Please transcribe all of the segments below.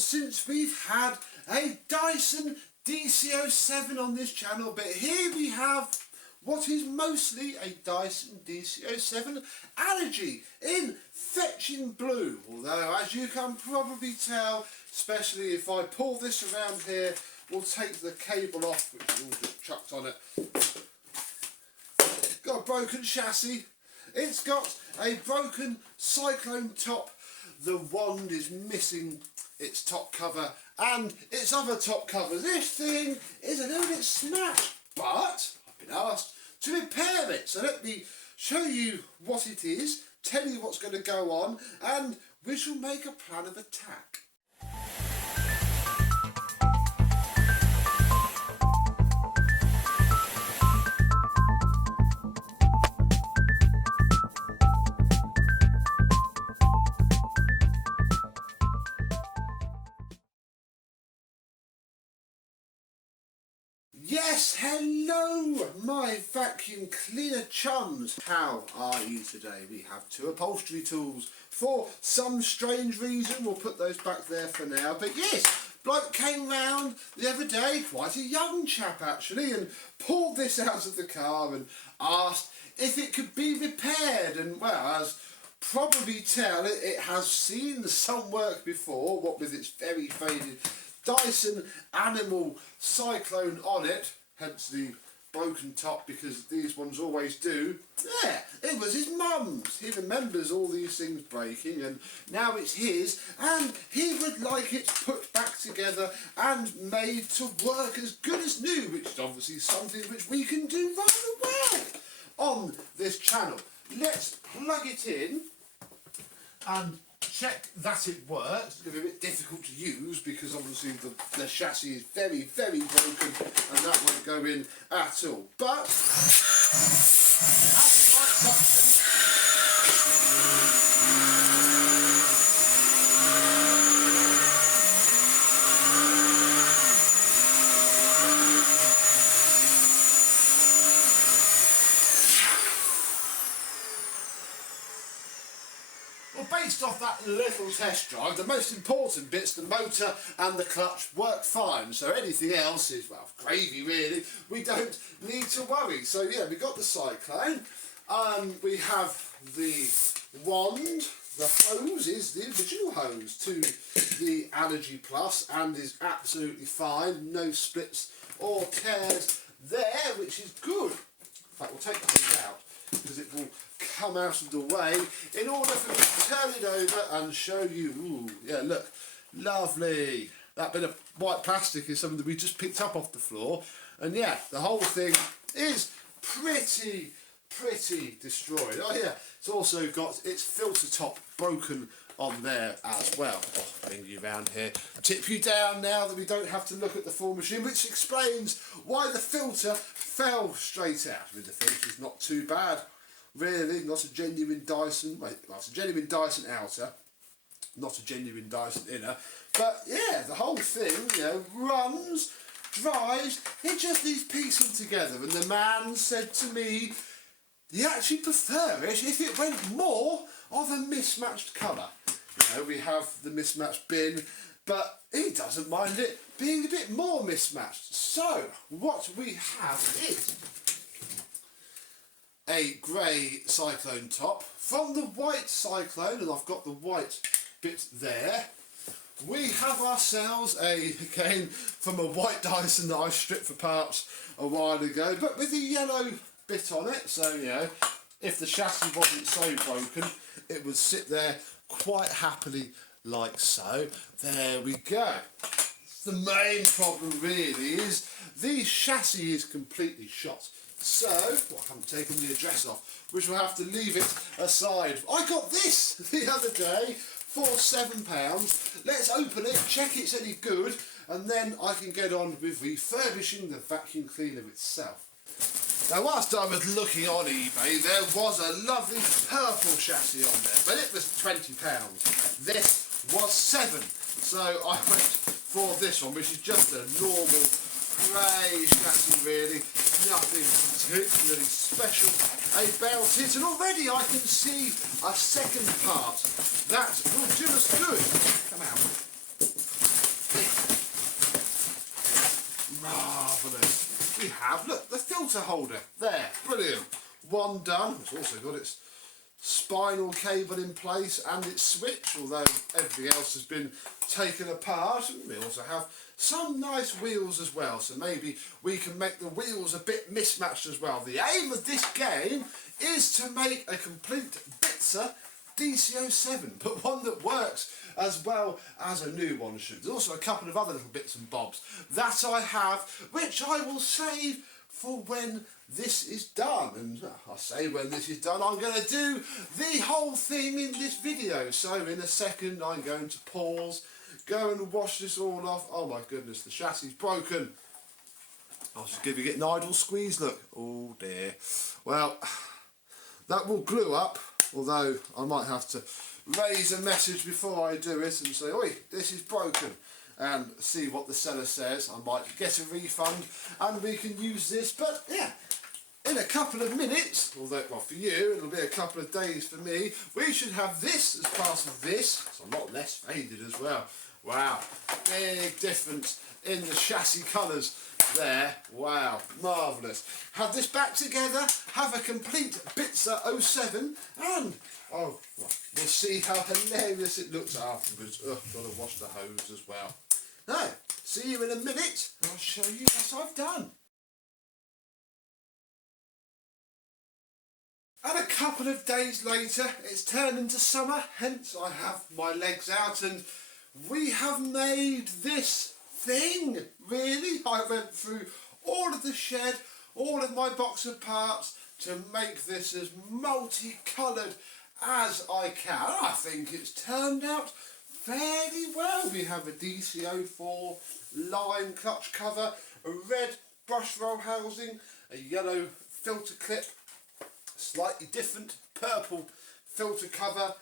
since we've had a Dyson DC07 on this channel, but here we have what is mostly a Dyson DC07 Allergy in fetching blue. Although, as you can probably tell, especially if I pull this around here, we'll take the cable off, which is all just chucked on it. Got a broken chassis. It's got a broken cyclone top. The wand is missing its top cover and its other top covers. This thing is a little bit smashed, but I've been asked to repair it. So let me show you what it is, tell you what's going to go on, and we shall make a plan of attack. Yes, hello my vacuum cleaner chums. How are you today? We have two upholstery tools. For some strange reason, we'll put those back there for now. But yes, bloke came round the other day, quite a young chap actually, and pulled this out of the car and asked if it could be repaired. And well, as probably tell, it has seen some work before, what with its very faded Dyson Animal Cyclone on it, hence the broken top, because these ones always do. Yeah, it was his mum's. He remembers all these things breaking, and now it's his, and he would like it put back together and made to work as good as new, which is obviously something which we can do rather well on this channel. Let's plug it in and check that it works. It's going to be a bit difficult to use because obviously the chassis is very, very broken and that won't go in at all. But it has a right suction. Based off that little test drive, the most important bits, the motor and the clutch, work fine. So anything else is, well, gravy really. We don't need to worry. So yeah, we got the cyclone. We have the wand. The hose is the original hose to the Allergy Plus and is absolutely fine. No splits or tears there, which is good. In fact, we'll take the hose out because it will come out of the way in order for me to turn it over and show you. Ooh, yeah, look, lovely. That bit of white plastic is something that we just picked up off the floor, and yeah, the whole thing is pretty destroyed. Oh yeah, it's also got its filter top broken on there as well. Oh, bring you around here, tip you down now that we don't have to look at the full machine, which explains why the filter fell straight out. I mean, the filter's not too bad, really. Not a genuine Dyson. Wait, well, it's a genuine Dyson outer, not a genuine Dyson inner. But yeah, the whole thing, you know, runs, dries. It just needs piecing together. And the man said to me, he actually prefer it if it went more of a mismatched colour. You know, we have the mismatched bin, but he doesn't mind it being a bit more mismatched. So what we have is a grey cyclone top from the white cyclone, and I've got the white bit there. We have ourselves again from a white Dyson that I stripped for parts a while ago, but with a yellow bit on it, so you know, if the chassis wasn't so broken, it would sit there quite happily like so. There we go. The main problem really is the chassis is completely shot. So, well, I haven't taken the address off, which will have to leave it aside. I got this the other day for £7. Let's open it, check it's any good, and then I can get on with refurbishing the vacuum cleaner itself. Now, whilst I was looking on eBay, there was a lovely purple chassis on there, but it was £20. This was £7, so I went for this one, which is just a normal grey chassis really, nothing particularly special about it, and already I can see a second part that will do us good. Come out. have, look, the filter holder. There, brilliant. One done. It's also got its spinal cable in place and its switch, although everything else has been taken apart. And we also have some nice wheels as well, so maybe we can make the wheels a bit mismatched as well. The aim of this game is to make a complete Bitzer DC07, but one that works as well as a new one should. There's also a couple of other little bits and bobs that I have, which I will save for when this is done. And I say when this is done, I'm going to do the whole thing in this video. So in a second, I'm going to pause, go and wash this all off. Oh my goodness, the chassis is broken. I'll just give it an idle squeeze, look. Oh dear. Well, that will glue up, although I might have to raise a message before I do it and say, oi, this is broken, and see what the seller says. I might get a refund and we can use this. But yeah, in a couple of minutes, although, well, for you it'll be a couple of days, for me, we should have this as part of this. It's a lot less faded as well. Wow, big difference in the chassis colours there. Wow, marvellous. Have this back together, have a complete Bitzer 07, and oh, well, we'll see how hilarious it looks afterwards. Ugh, got to wash the hose as well. No, see you in a minute. I'll show you what I've done. And a couple of days later, it's turned into summer, hence I have my legs out, and we have made this thing, really. I went through all of the shed, all of my box of parts to make this as multicoloured as I can. I think it's turned out fairly well. We have a DC04 lime clutch cover, a red brush roll housing, a yellow filter clip, slightly different purple filter cover,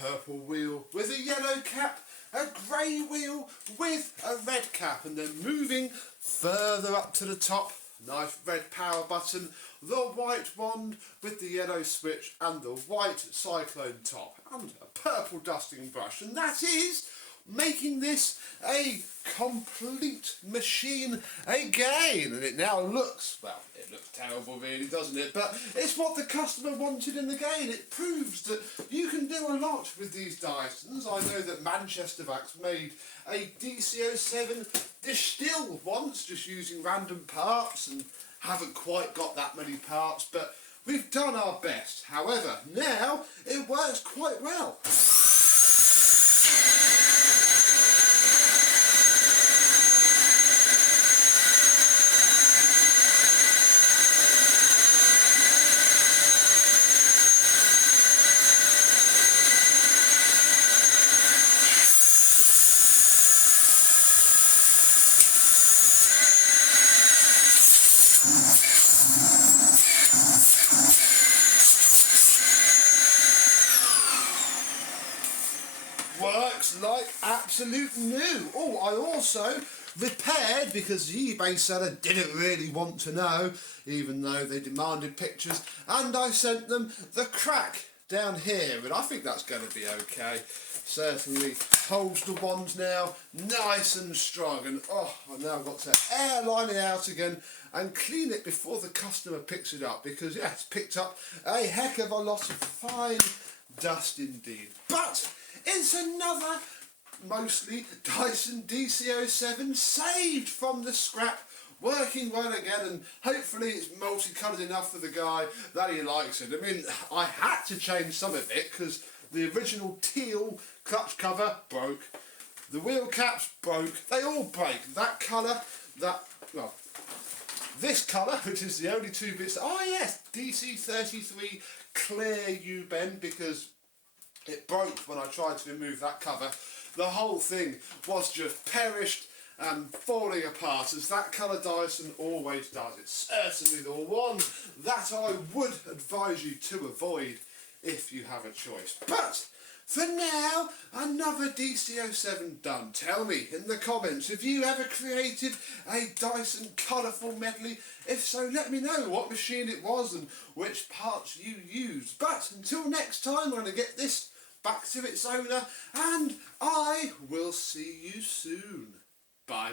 purple wheel with a yellow cap, a grey wheel with a red cap, and then moving further up to the top, nice red power button, the white wand with the yellow switch and the white cyclone top, and a purple dusting brush. And that is making this a complete machine again. And it now looks, well, it looks terrible really, doesn't it? But it's what the customer wanted in the game. It proves that you can do a lot with these Dysons. I know that Manchester Vax made a DC07 distilled once, just using random parts, and haven't quite got that many parts, but we've done our best. However, now it works quite well. Works like absolute new. Oh, I also repaired, because the eBay seller didn't really want to know, even though they demanded pictures, and I sent them the crack down here, and I think that's going to be okay. Certainly holds the wand now nice and strong, and oh, I've now got to airline it out again and clean it before the customer picks it up, because yeah, it's picked up a heck of a lot of fine dust indeed. But it's another mostly Dyson DC07 saved from the scrap, working well again, and hopefully it's multicoloured enough for the guy that he likes it. I mean, I had to change some of it because the original teal clutch cover broke, the wheel caps broke, they all break. That colour, that, well, this colour, which is the only two bits, oh yes, DC33 clear U-bend, because it broke when I tried to remove that cover. The whole thing was just perished and falling apart, as that colour Dyson always does. It's certainly the one that I would advise you to avoid if you have a choice. But for now, another DC07 done. Tell me in the comments, have you ever created a Dyson colourful medley? If so, let me know what machine it was and which parts you used. But until next time, I'm going to get this back to its owner, and I will see you soon. Bye.